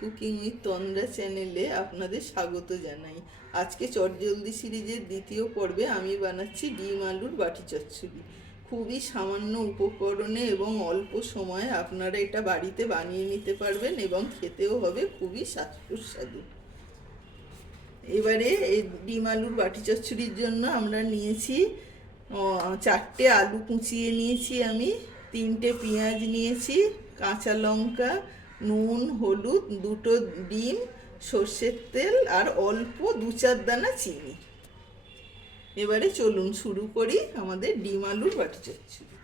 Cooking with তন্দ্রা চ্যানেলে আপনাদের স্বাগত জানাই। আজকে চটজলদি সিরিজের দ্বিতীয় পর্বে আমি বানাচ্ছি ডিম আলুর বাটি চচ্চড়ি। খুবই সামান্য উপকরণে এবং অল্প সময়ে আপনারা এটা বাড়িতে বানিয়ে নিতে পারবেন এবং খেতেও হবে খুবই সুস্বাদু। এবারে এই ডিম আলুর বাটি চচ্চড়ির জন্য আমরা নিয়েছি 4টে আলু কুচিয়ে নিয়েছি, আমি 3টে পেঁয়াজ নিয়েছি, কাঁচা লঙ্কা, নুন, হলুদ, 2টো ডিম, সর্ষের তেল আর অল্প 2-4 দানা চিনি। এবারে চলুন শুরু করি আমাদের ডিম আলুর বাটি চচ্চড়ি।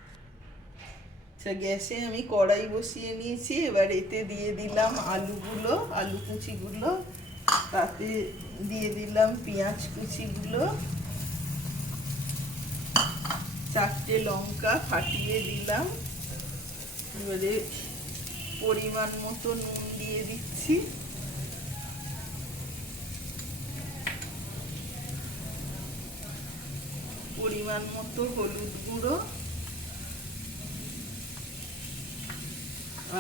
গ্যাসে আমি কড়াই বসিয়ে নিয়েছি। এবার এতে দিয়ে দিলাম আলু কুচিগুলো, তাতে দিয়ে দিলাম পেঁয়াজ কুচিগুলো, 4টে লঙ্কা ফাটিয়ে দিলাম। এবারে পরিমাণ মতো নুন দিয়ে দিচ্ছি, পরিমাণ মতো হলুদ গুঁড়ো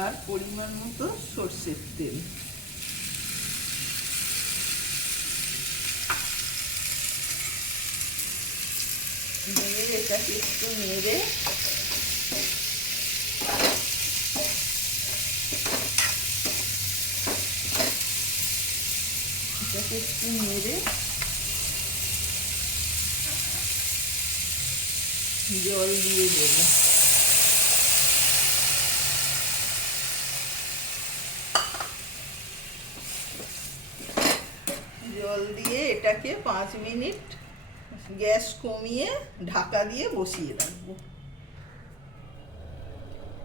আর পরিমাণ মতো সর্ষের তেল। দিয়ে এটাকে একটু নেড়ে জল দিয়ে দেবো। জল দিয়ে এটাকে 5 মিনিট গ্যাস কমিয়ে ঢাকা দিয়ে বসিয়ে রাখবো।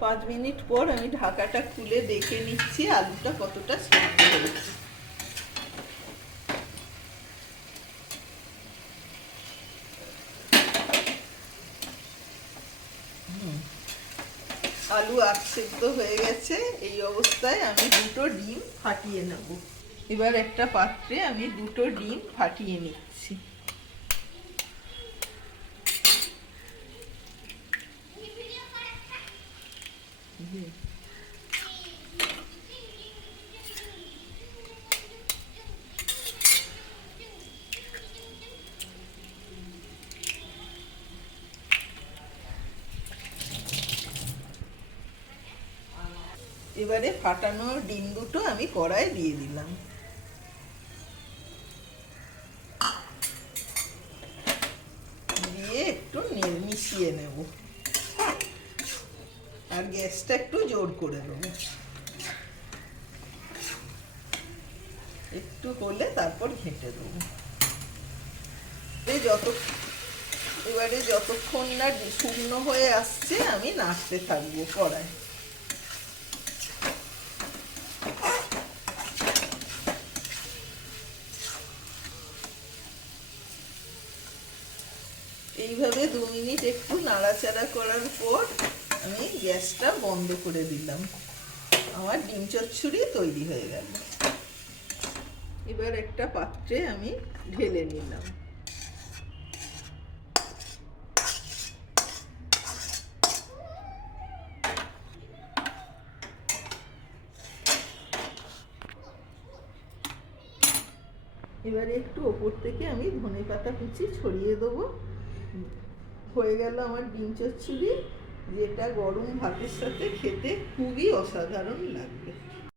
5 মিনিট পর আমি ঢাকাটা খুলে দেখে নিচ্ছি আলুটা কতটা সেদ্ধ হয়েছে। আলু সেদ্ধ হয়ে গেছে। এই অবস্থায় আমি 2টো ডিম ফাটিয়ে নেব। এবার একটা পাত্রে আমি 2টো ডিম ফাটিয়ে নিচ্ছি। এবারে ফাটানো ডিম দুটো আমি কড়াই দিয়ে দিলাম। দিয়ে একটু মিশিয়ে নেব আর গ্যাসটা একটু জোর করে দেবো। একটু হলে তারপর ঘেঁটে দেবো। এবারে যতক্ষণ না শুকনো হয়ে আসছে আমি নাড়তে থাকবো কড়াই। এইভাবে 2 মিনিট একটু নাড়াচাড়া করার পর আমি গ্যাসটা বন্ধ করে দিলাম। আমার ডিম চচ্চড়ি তৈরি হয়ে গেল। এবার একটা পাত্রে আমি ঢেলে নিলাম। এবারে একটু ওপর থেকে আমি ধনেপাতা কুচি ছড়িয়ে দেবো। হয়ে গেল আমার ডিম চচ্চড়ি, যেটা গরম ভাতের সাথে খেতে খুবই অসাধারণ লাগবে।